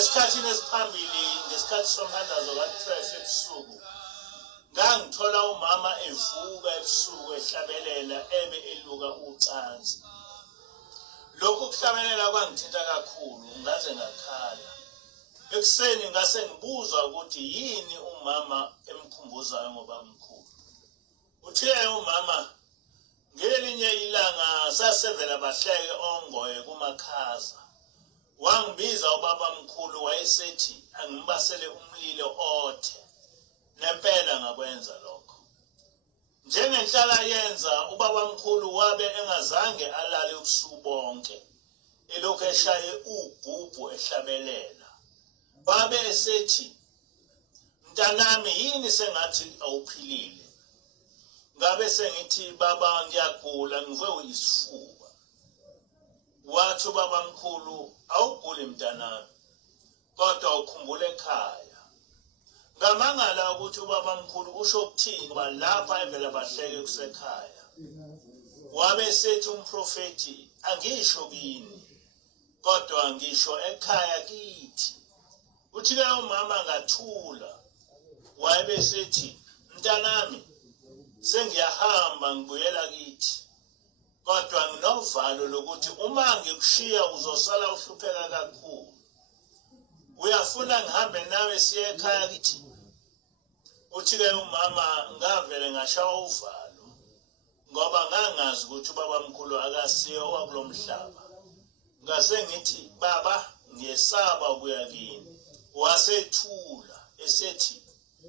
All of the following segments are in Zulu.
Esikhathini esiphambili ngesikhathi somhandazo ka-12 ebusuku ngangithola umama evuka ebusuku ehlabelela ebe eluka ucansi. Lokhu kuhlabelela kwangithinta kakhulu ngaze ngakhala. Ekuseni ngase ngibuza ukuthi yini umama emkhumbuzayo ngoba mkhulu. Uthe umama ngelinye ilanga sasevela bahleke ongoye kumakhaza. Wangibiza ubaba mkhulu wayesethi angibasele umlilo othe. Nempela ngakwenza lokho. Njengenhlala yenza ubaba mkhulu wabe engazange alale ubusuku bonke. Elokhu eshaye ugubhu ehlabelela. Babe esethi mntanami yini sengathi awuphilile. Ngabe sengithi baba ngiyagula ngive uyisifuba. Wathi ubaba mkhulu awuguli mntanami kodwa ukhumbule ekhaya. ngamangala ukuthi ubabamkhulu usho ukuthini ngoba lapha evela bahleke kusekhaya. Wabe sethi umprofeti, angisho kini kodwa ngisho ekhaya kithi. Uthi-ke umama ngathula, wabe sethi, mntanami sengiyahamba ngibuyela kithi, kodwa nginovalo lokuthi uma ngikushiya uzosala uhlupheka kakhulu. Uyafuna ngihambe nawe siye ekhaya kithi? Uthi-ke umama ngavele ngashawa uvalo ngoba ngangazi ukuthi ubabamkhulu akasiyo owakulo mhlaba. Ngase ngithi, baba ngiyesaba ukuya kini. Wasethula esethi,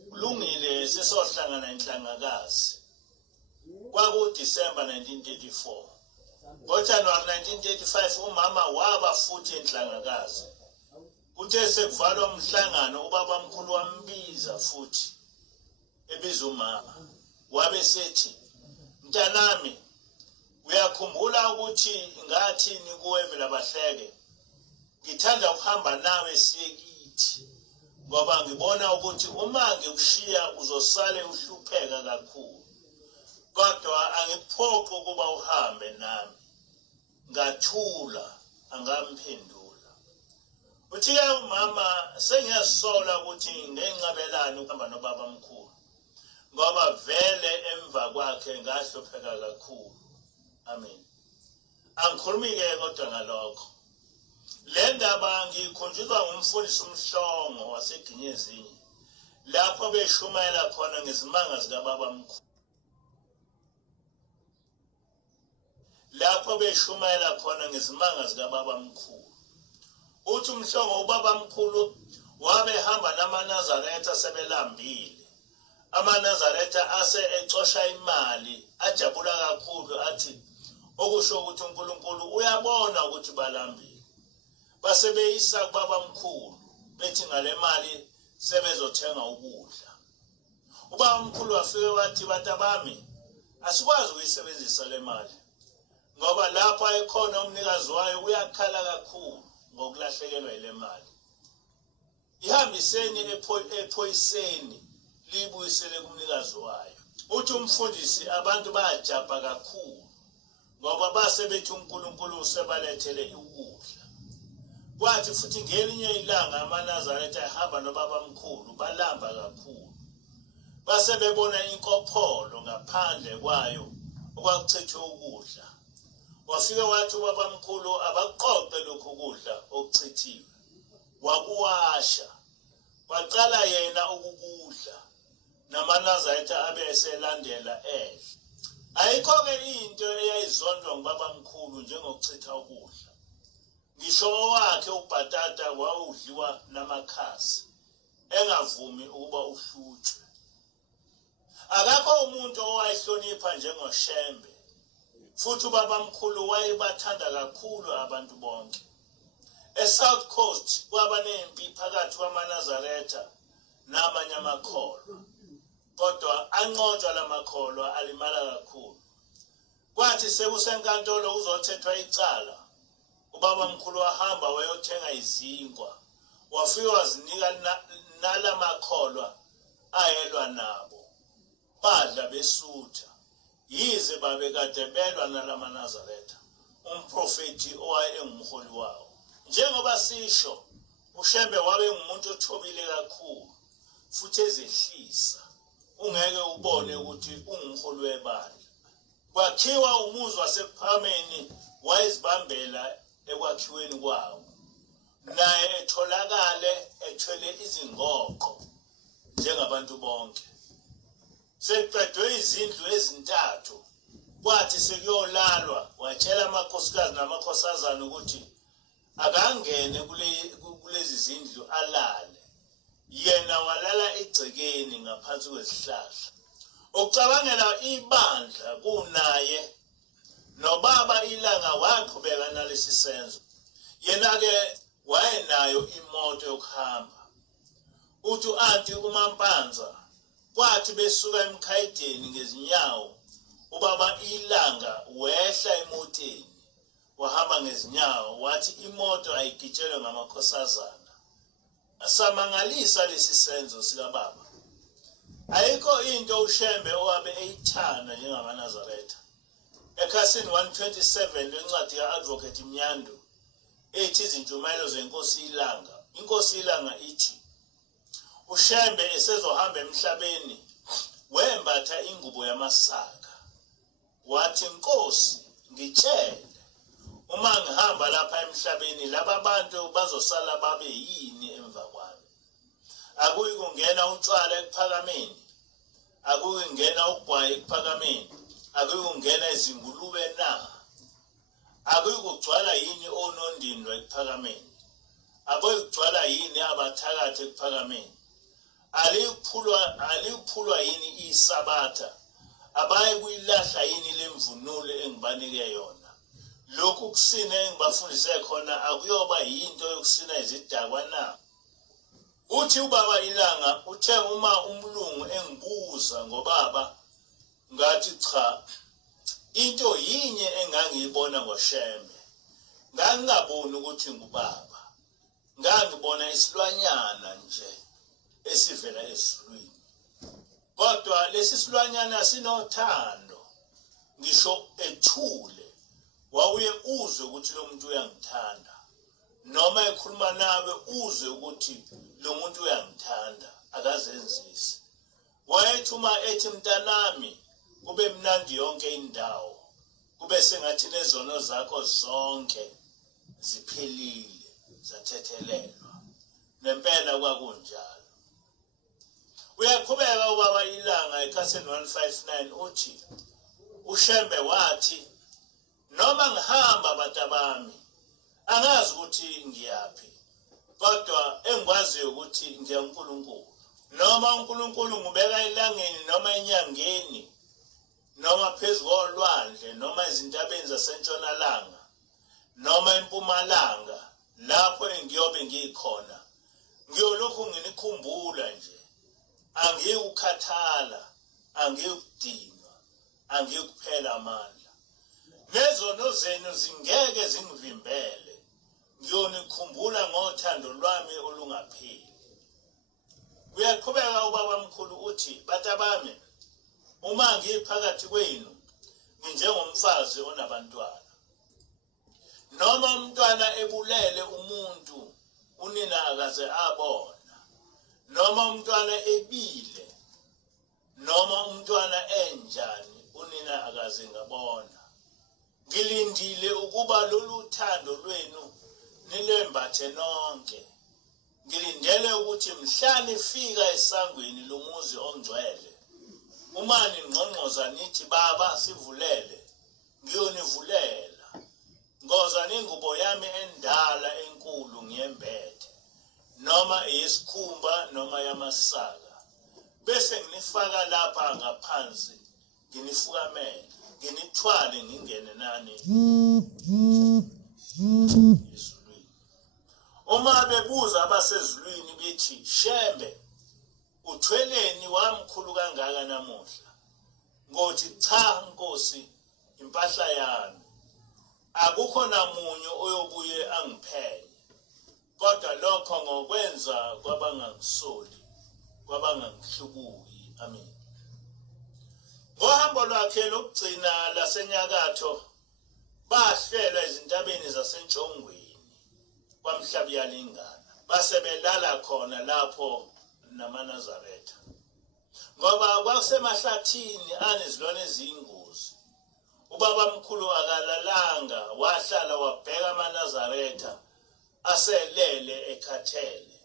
kulungile sesohlangana inhlangakazi. Kwaku-December 1934. NgoJanuwari 1935 umama waba futhi inhlangakazi. Kuthe sekuvalwa umhlangano ubabamkhulu wambiza futhi, ebiza umama. Wabe sethi, mntanami uyakhumbula ukuthi ngathini kuwe vela bahleke? Ngithanda ukuhamba nawe siye kithi ngoba ngibona ukuthi uma ngikushiya uzosale uhlupheka kakhulu. Kodwa angikuphoqi ukuba uhambe nami. Ngathula, angamphendula. Uthi-ke umama sengiyasola ukuthi ngenqabelani ukuhamba nobabamkhulu ngoba vele emva kwakhe ngahlupheka kakhulu. Amen. Angikhulumi-ke kodwa ngalokho. Le ndaba ngikhunjuzwa ngumfundisi uMhlongo waseGinyezinye lapho beshumayela khona ngezimanga zikababamkhulu. Lapho beshumayela khona ngezimanga zikababamkhulu. Uthi uMhlongo ubabamkhulu wabehamba namaNazaretha sebelambile. AmaNazaretha ase ecosha imali, ajabula kakhulu athi okusho ukuthi uNkulunkulu uyabona ukuthi balambile. Base beyisa kubabamkhulu bethi ngale mali sebezothenga ukudla. Ubabamkhulu wafike wathi, batabami asikwazi ukuyisebenzisa le mali ngoba lapha ekhona umnikazi wayo uyakhala kakhulu ngokulahlekelwa ile mali. Ihambiseni ephoyiseni libuyisele kumnikazi wayo. Uthi umfundisi abantu bayajabha kakhulu ngoba base bethi uNkulunkulu usebalethele ukudla. Kwathi futhi ngelinye ilanga amaNazaretha ehamba nobabamkhulu balamba kakhulu. Base bebona inkopholo ngaphandle kwayo okwakuchithwe ukudla. Wafike wathi ubabamkhulu abaqoqe lokhu kudla okuchithiwe. Wakuwasha. Waqala yena ukukudla. NamaNazaretha abe eselandela edla. Ayikho-ke into eyayizondwa ngubabamkhulu njengokuchitha ukudla. Ngisho owakhe ubhatata wawudliwa namakhasi, engavumi ukuba uhlutshwe. Akakho umuntu owayehlonipha njengoShembe, futhi ubabamkhulu wayebathanda kakhulu abantu bonke. eSouth Coast kwaba nempi phakathi kwamaNazaretha namanye amakholwa, kodwa anqotshwa lamakholwa alimala kakhulu. Kwathi sekusenkantolo uzothethwa icala, ubabamkhulu wahamba wayothenga izinkwa, wafika wazinika nalamakholwa ayelwa nabo, badla besutha, yize babekade belwa nalamaNazaretha, umprofeti owayengumholi wawo. Njengoba sisho, uShembe wabe ngumuntu othobile kakhulu futhi ezehlisa, ungeke ubone ukuthi ungumholi webandla. Kwakhiwa umuzi wasePhameni wayezibambela ekwakhiweni kwawo, naye etholakale ethwele izingoqo njengabantu bonke. Sekuqedwe izindlu ezintathu, kwathi sekuyolalwa, watshela amakhosikazi namakhosazana ukuthi akangene kulezi zindlu alale. Yena walala egcekeni ngaphansi kwezihlahla. Ukucabangela ibandla kunaye nobaba ilanga waqhubeka nalesi senzo. Yena-ke wayenayo imoto yokuhamba. Uthi u-anti uMampanza kwathi besuka eMkhayedeni ngezinyawo, ubaba ilanga wehla emoteni wahamba ngezinyawo, wathi imoto ayigitshelwe ngamakhosazana. samangalisa lesi senzo sikaBaba. Ayikho into uShembe owabe eyithanda njengamaNazaretha. Ekhasini 127 lencwadi ka-Advocate Mnyandu ethi izintshumayelo zenkosi ilanga. Inkosi ilanga ithi uShembe esezohamba emhlabeni wembatha ingubo yamasaka. Wathi Nkosi ngitshele uma ngihamba lapha emhlabeni laba bantu bazosala babe yini emva kwami. Akuyi kungena utshwala ekuphakameni. Akuyi kungena ugwayi ekuphakameni. Akuyi kungena izingulube na. Akuyi kugcwala yini onondindwa ekuphakameni. Akuyi kugcwala yini abathakathi ekuphakameni. Aliphulwa yini isabatha. Abaye kuyilahla yini lemvunulo engibanike yona. Lokhu kusina engibafundise khona akuyoba yinto yokusina izidakwa na. Uthi uBaba Ilanga uthe uma umlungu engibuza ngobaba ngathi cha into yinye engangiyibona ngoShembe. Ngangingaboni ukuthi ngubaba. Ngangibona isilwanyana nje esivela ezulwini. Kodwa lesi silwanyana sinothando. Ngisho ethule wawuye uzwe ukuthi lo muntu uyangithanda. Noma ekhuluma nawe uzwe ukuthi lo muntu uyangithanda akazenzisi. Wayethi uma ethi mntanami kube mnandi yonke indawo. Kube sengathi nezono zakho zonke ziphelile zathethelelwa. Nempela kwakunjalo. Uyaqhubeka uBaba Ilanga ekhasini 159 uthi uShembe wathi noma ngihamba batabami angazi ukuthi ngiyaphi kodwa engikwaziyo ukuthi ngiyaNkulunkulu. Noma uNkulunkulu ngubeka elangeni noma enyangeni noma phezulu kolwandle noma ezintabeni zasentshonalanga noma empumalanga lapho engiyobe ngikhona ngiyolokhu nginikhumbula nje. Angiyukukhathala, angiyukudinwa, angiyukuphela amandla. Lezono zenu zingeke zingivimbele. Ngiyonikhumbula ngothando lwami olungapheli. Uyaqhubeka uBaba mkhulu uthi batabami uma ngiphakathi kwenu nginjengomfazi onabantwana. Noma umntwana ebulele umuntu unina akaze abona. Noma umntwana ebile noma umntwana enjani unina akaze ngabona. Ngilindile ukuba lolu thando lwenu nilembathe nonke. Ngilindele ukuthi mhlani fika esangweni lomuzi ongcwele uma ningqongqoza nithi baba sivulele ngiyonivulela. Ngoza ningubo yami endala enkulu ngiyembethe noma eyesikhumba noma yamasaka bese nginifaka lapha ngaphansi nginifukamele nginithwale ngingene nani ezulwini. Uma bebuza abasezulwini bethi Shembe uthweleni wamkhulu kangaka namuhla. Ngothi cha Nkosi impahla yami. Akukho namunye oyobuye angiphenye. Kodwa lokho ngokwenza kwabangangisoli kwabangangihlubuki. Amen. Ngohambo lwakhe lokugcina lasenyakatho bahlela ezintabeni zasentshongweni kwaMhlabiyalingana. Basebelala khona lapho namaNazaretha. Ngoba kwasemahlathini anezilwane eziyingozi. uBaba mkhulu akalalanga wahlala wabheka amaNazaretha aselele ekhathele.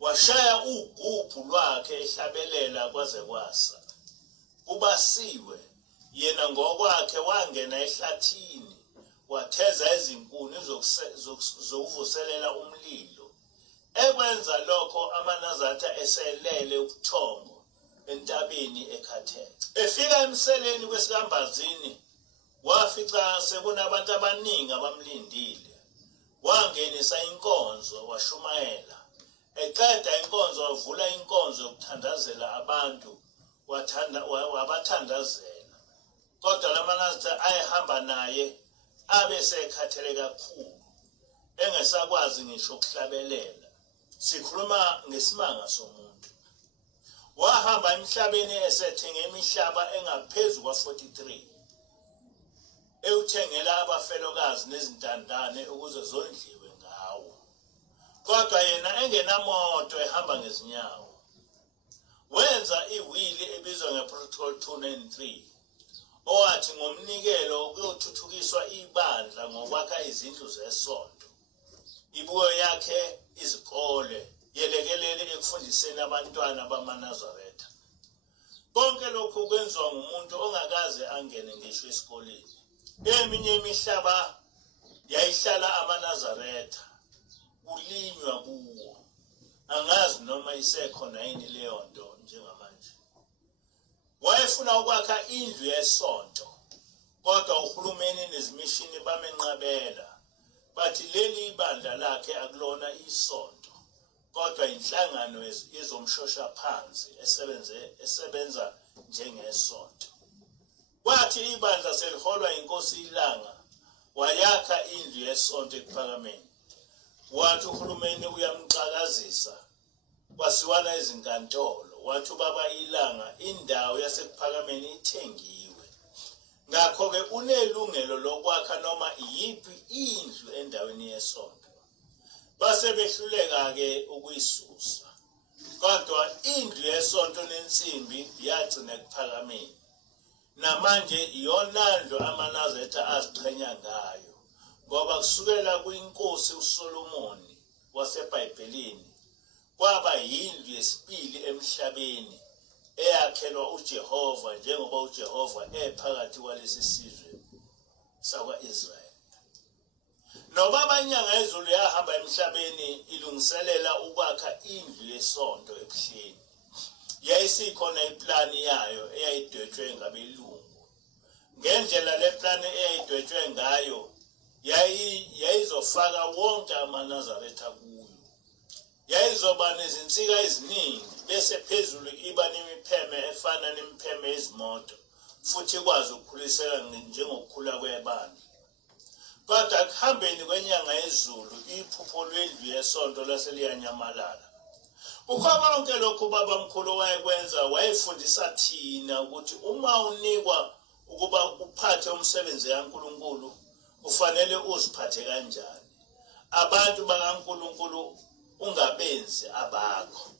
Washaya ugubhu lwakhe ehlabelela kwaze kwasa. Ubasiwe yena ngokwakhe wangena ehlathini watheza izinkuni zokuvuselela umlilo. Ekwenza lokho amaNazaretha eselele ubuthongo entabeni ekhathele. Efika emseleni kwesikambazini wafica sekunabantu abaningi abamlindile. Wangenisa inkonzo washumayela. Eqeda inkonzo wavula inkonzo yokuthandazela abantu wabathandazela. Kodwa lamaNazaretha ayehamba naye abe sekhathele kakhulu engesakwazi ngisho ukuhlabelela. sikhuluma ngesimanga somuntu. Wahamba emhlabeni esethenge imihlaba engaphezu kwa-43 ewuthengela abafelokazi nezintandane ukuze zondliwe ngawo. Kodwa yena engenamoto ehamba ngezinyawo. Wenza iwili ebizwa ngeProtocol 293 owathi ngomnikelo ukuyothuthukiswa ibandla ngokwakha izindlu zesonto. Ibuyo yakhe izikole yelekelele ekufundiseni abantwana bamaNazaretha. Konke lokhu kwenziwa ngumuntu ongakaze angene ngisho esikoleni. Eminye imihlaba yayihlala amaNazaretha kulinywa kuwo. Angazi noma isekhona yini leyo nto njengamanje. Wayefuna ukwakha indlu yesonto, kodwa uhulumeni nezimishini bamenqabela. Bathi leli ibandla lakhe akulona isonto, kodwa inhlangano yezomshosha phansi esebenza njengesonto. Kwathi ibandla seliholwa inkosi ilanga, wayakha indlu yesonto ePhakameni. Wathi uhulumeni uyamqakazisa, wasiwana izinkantolo. Wathi ubaba ilanga indawo yasePhakameni ithengiwe. Ngakho-ke unelungelo lokwakha noma iyiphi indlu endaweni yesonto. Base behluleka-ke ukuyisusa. Kodwa indlu yesonto nensimbi yagcina ePhakameni. Namanje iyona ndlu amaNazaretha aziqhenya ngayo, ngoba kusukela kwinkosi uSolomoni waseBhayibhelini kwaba yindlu yesibili emhlabeni eyakhelwa uJehova, njengoba uJehova ephakathi kwalesi sizwe sakwa-Israyeli. Nobaba inyanga yezulu yahamba emhlabeni ilungiselela ukwakha indlu yesonto ebuhleni. Yayisikhona iplani yayo eyayidwetshwe ngabelungu. Ngendlela le plani eyayidwetshwe ngayo yayizofaka wonke amaNazaretha kuyo. Yayizoba nezinsika eziningi bese phezulu iba nemipheme efana nemipheme yezimoto, futhi ikwazi ukukhuliseka njengokukhula kwebandla. Kodwa ekuhambeni kwenyanga yezulu iphupho lwendlu yesonto laseliyanyamalala. Kukho konke lokhu ubabamkhulu wayekwenza, wayefundisa thina ukuthi uma unikwa ukuba uphathe umsebenzi kaNkulunkulu kufanele uziphathe kanjani. Abantu bakaNkulunkulu ungabenzi abakho.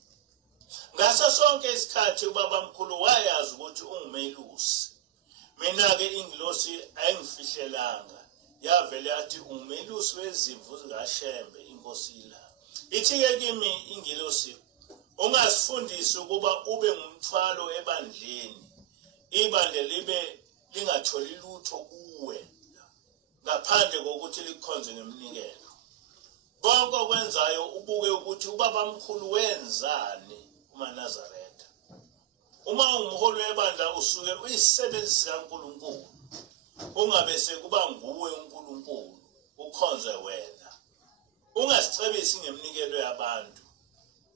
Ngaso sonke isikhathi ubabamkhulu wayazi ukuthi ungumelusi. Mina-ke ingilosi ayingifihlelanga, yavele yathi ungumelusi wezimvu zikaShembe inkosi ilanga. Ithi-ke kimi ingilosi, ungasifundisi ukuba ube ngumthwalo ebandleni, ibandla libe lingatholi lutho kuwe ngaphandle kokuthi likhonze ngemnikelo. Konke okwenzayo ubuke ukuthi ubabamkhulu wenzani kumaNazaretha. Uma ungumholi webandla usuke uyisebenzi sikaNkulunkulu, ungabe sekuba nguwe uNkulunkulu ukhonze wena. Ungasicebisi ngeminikelo yabantu,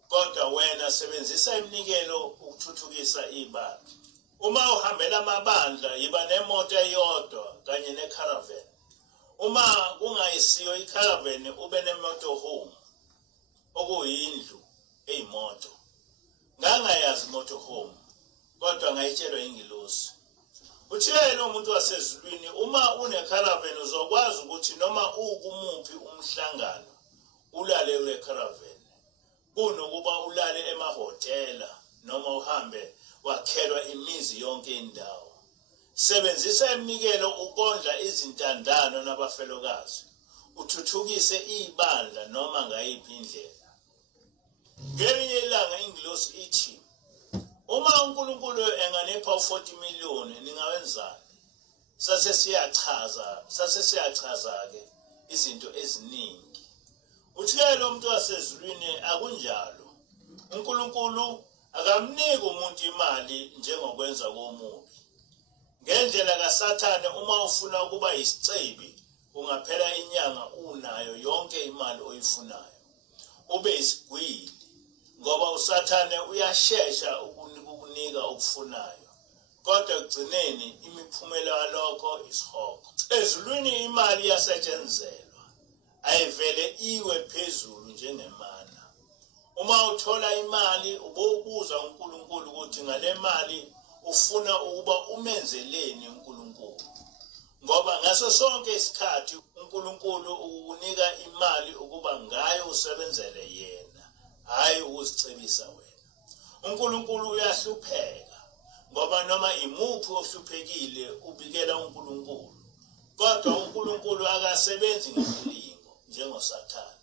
kodwa wena sebenzisa iminikelo ukuthuthukisa ibandla. Uma uhambela amabandla yiba nemoto eyodwa kanye necaravan. Uma kungayisiyo icaravan ube nemoto home, okuyindlu eyimoto. Ngangayazi moto home, kodwa ngayitshelwa ingilosi. Uthiyele umuntu wasezulwini, uma unecaravan uzokwazi ukuthi noma ukumuphi umhlangano ulale kule caravan, kunokuba ulale emahhotela noma uhambe wakhelwa imizi yonke indawo. Sebenzisa iminikelo ukondla izintandano nabafelokazi, uthuthukise ibandla noma ngayiphi indlela. Ngelinye ilanga ingilosi ithi, uma uNkulunkulu enganipha u-40 miliyoni ningawenzani? Sase siyachaza-ke izinto eziningi. Uthi-ke lo muntu wasezulwini akunjalo. uNkulunkulu akamniki umuntu imali njengokwenza komubi. Ngendlela kaSathane, uma ufuna ukuba yisicebi, ungaphela inyanga unayo yonke imali oyifunayo. Ube isigwili, ngoba uSathane uyashesha ukukunika okufunayo. Kodwa ekugcineni imiphumela yalokho isihoko. Ezulwini imali yasetshenzelwa, ayivele iwe phezulu njengemana. uma uthola imali ubobuza uNkulunkulu ukuthi ngale mali ufuna ukuba umenzeleni uNkulunkulu, ngoba ngaso sonke isikhathi uNkulunkulu ukunika imali ukuba ngayo usebenzele yena, hayi ukuzicebisa wena. uNkulunkulu uyahlupheka ngoba noma imuphi ohluphekile ubikela uNkulunkulu, kodwa uNkulunkulu akasebenzi ngemilingo njengoSathane.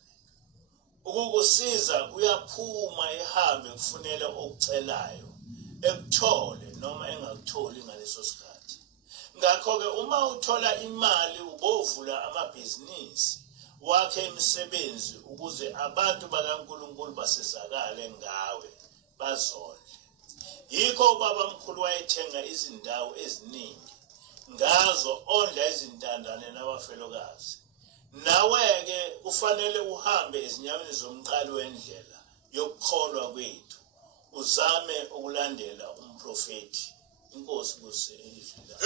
Ukukusiza kuyaphuma ehambe kufunela okucelayo, ekuthole noma engakutholi ngaleso sikhathi. Ngakho-ke uma uthola imali ubovula amabhizinisi, wakhe imisebenzi ukuze abantu bakaNkulunkulu basizakale ngawe, bazondle. Yikho ubaba mkhulu wayethenga izindawo eziningi, ngazo ondla izintandane nabafelokazi. Nawe-ke kufanele uhambe ezinyaweni zomqali wendlela yokukholwa kwethu, uzame ukulandela umprofeti. Inkosi kuse elizwi lakhe.